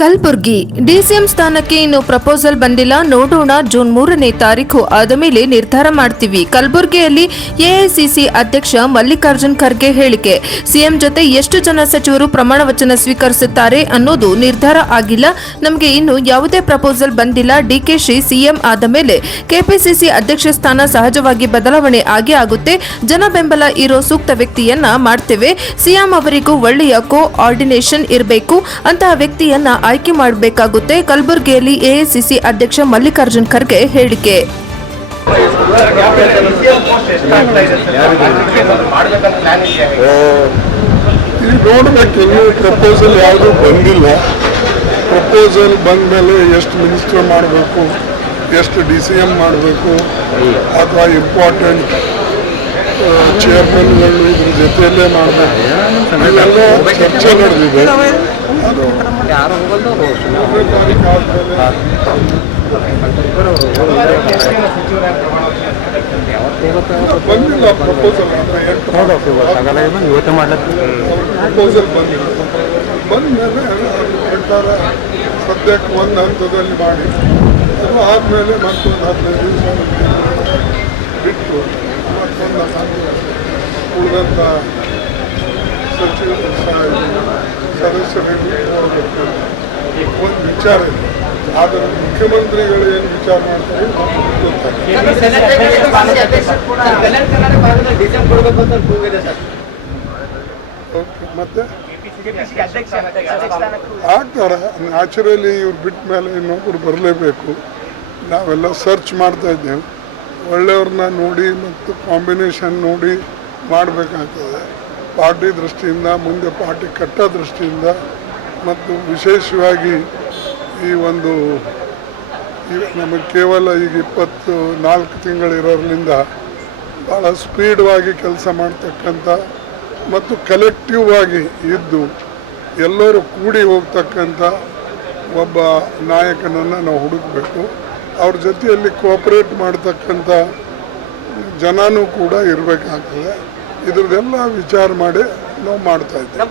Kalaburagi DCM ಸ್ಥಾನಕ್ಕೆ ಇನ್ನು proposal ಬಂದಿಲ್ಲ, ನೋಡೋಣ. ಜೂನ್ 3ನೇ ತಾರೀಕು ಆದ ಮೇಲೆ ನಿರ್ಧಾರ ಮಾಡ್ತೀವಿ. ಕಲಬುರಗಿಯಲ್ಲಿ ಎಐಸಿಸಿ ಅಧ್ಯಕ್ಷ ಮಲ್ಲಿಕಾರ್ಜುನ್ ಖರ್ಗೆ ಹೇಳಿಕೆ. ಸಿಎಂ ಜೊತೆ ಎಷ್ಟು ಜನ ಸಚಿವರು ಪ್ರಮಾಣ ವಚನ ಸ್ವೀಕರಿಸುತ್ತಾರೆ ಅನ್ನೋದು ನಿರ್ಧಾರ ಆಗಿಲ್ಲ. ನಮಗೆ ಇನ್ನು ಯಾವುದೇ ಪ್ರಪೋಸಲ್ ಬಂದಿಲ್ಲ. ಡಿಕೆಶಿ ಸಿಎಂ ಆದ ಮೇಲೆ ಕೆಪಿಸಿಸಿ ಅಧ್ಯಕ್ಷ ಸ್ಥಾನ ಸಹಜವಾಗಿ ಬದಲಾವಣೆ ಆಗೇ ಆಗುತ್ತೆ. ಜನ ಬೆಂಬಲ ಇರೋ ಸೂಕ್ತ ವ್ಯಕ್ತಿಯನ್ನ ಮಾಡ್ತೇವೆ. ಸಿಎಂ ಅವರಿಗೂ ಒಳ್ಳೆಯ ಕೋಆರ್ಡಿನೇಷನ್ ಇರಬೇಕು. ಅಂತಹ ವ್ಯಕ್ತಿಯನ್ನ ಆಯ್ಕೆ ಮಾಡಬೇಕಾಗುತ್ತೆ. ಕಲಬುರಗಿಯಲ್ಲಿ ಎಐಸಿಸಿ ಅಧ್ಯಕ್ಷ ಮಲ್ಲಿಕಾರ್ಜುನ್ ಖರ್ಗೆ ಹೇಳಿಕೆ. ನೋಡ್ಬೇಕು, ಪ್ರಪೋಸಲ್ ಯಾವುದು ಬಂದಿಲ್ಲ. ಪ್ರಪೋಸಲ್ ಬಂದ ಮೇಲೆ ಎಷ್ಟು ಮಿನಿಸ್ಟರ್ ಮಾಡಬೇಕು, ಎಷ್ಟು DCM ಮಾಡಬೇಕು, ಅಥವಾ ಇಂಪಾರ್ಟೆಂಟ್ ಚೇರ್ಮನ್ಗಳು ಇದ್ರ ಜೊತೆಯಲ್ಲೇ ಮಾಡಬೇಕು, ಇವೆಲ್ಲ ಚರ್ಚೆ ನಡೆದಿದೆ. ಅದು ಬಂದಿಲ್ಲ ಪ್ರಪೋಸಲ್. ಪ್ರಪೋಸಲ್ ಬಂದಿಲ್ಲ. ಬಂದ ಮೇಲೆ ಪ್ರಕಾರ ಸದ್ಯಕ್ಕೆ ಒಂದು ಹಂತದಲ್ಲಿ ಮಾಡಿ, ಅದು ಆದಮೇಲೆ ಮತ್ತೊಂದು 15 ದಿವಸ ಬಿಟ್ಟು ಮತ್ತೊಂದು ಉಳಿದಂಥ ಸದಸ್ಯರಿಗೆ ನೋಡಬೇಕು. ಒಂದು ವಿಚಾರ ಇದೆ, ಆದರೆ ಮುಖ್ಯಮಂತ್ರಿಗಳು ಏನು ವಿಚಾರ ಮಾಡ್ತಾರೆ ಮತ್ತೆ ಆಗ್ತಾರೆ. ನ್ಯಾಚುರಲಿ ಇವ್ರು ಬಿಟ್ಟ ಮೇಲೆ ಇನ್ನೊಬ್ಬರು ಬರಲೇಬೇಕು. ನಾವೆಲ್ಲ ಸರ್ಚ್ ಮಾಡ್ತಾ ಇದ್ದೇವೆ. ಒಳ್ಳೆಯವ್ರನ್ನ ನೋಡಿ ಮತ್ತು ಕಾಂಬಿನೇಷನ್ ನೋಡಿ ಮಾಡಬೇಕಾಗ್ತದೆ. ಪಾರ್ಟಿ ದೃಷ್ಟಿಯಿಂದ, ಮುಂದೆ ಪಾರ್ಟಿ ಕಟ್ಟೋ ದೃಷ್ಟಿಯಿಂದ, ಮತ್ತು ವಿಶೇಷವಾಗಿ ಈ ಒಂದು ನಮಗೆ ಕೇವಲ ಈಗ 24 ತಿಂಗಳಿರೋದ್ರಿಂದ ಭಾಳ ಸ್ಪೀಡ್ವಾಗಿ ಕೆಲಸ ಮಾಡ್ತಕ್ಕಂಥ ಮತ್ತು ಕಲೆಕ್ಟಿವ್ ಆಗಿ ಇದ್ದು ಎಲ್ಲರೂ ಕೂಡಿ ಹೋಗ್ತಕ್ಕಂಥ ಒಬ್ಬ ನಾಯಕನನ್ನು ನಾವು ಹುಡುಕಬೇಕು. ಅವ್ರ ಜೊತೆಯಲ್ಲಿ ಕೋಆಪರೇಟ್ ಮಾಡ್ತಕ್ಕಂಥ ಜನನೂ ಕೂಡ ಇರಬೇಕಾಗ್ತದೆ. ಇದ್ರದ್ದೆಲ್ಲ ವಿಚಾರ ಮಾಡಿ ನಾವು ಮಾಡ್ತಾ ಇದ್ದೀವಿ.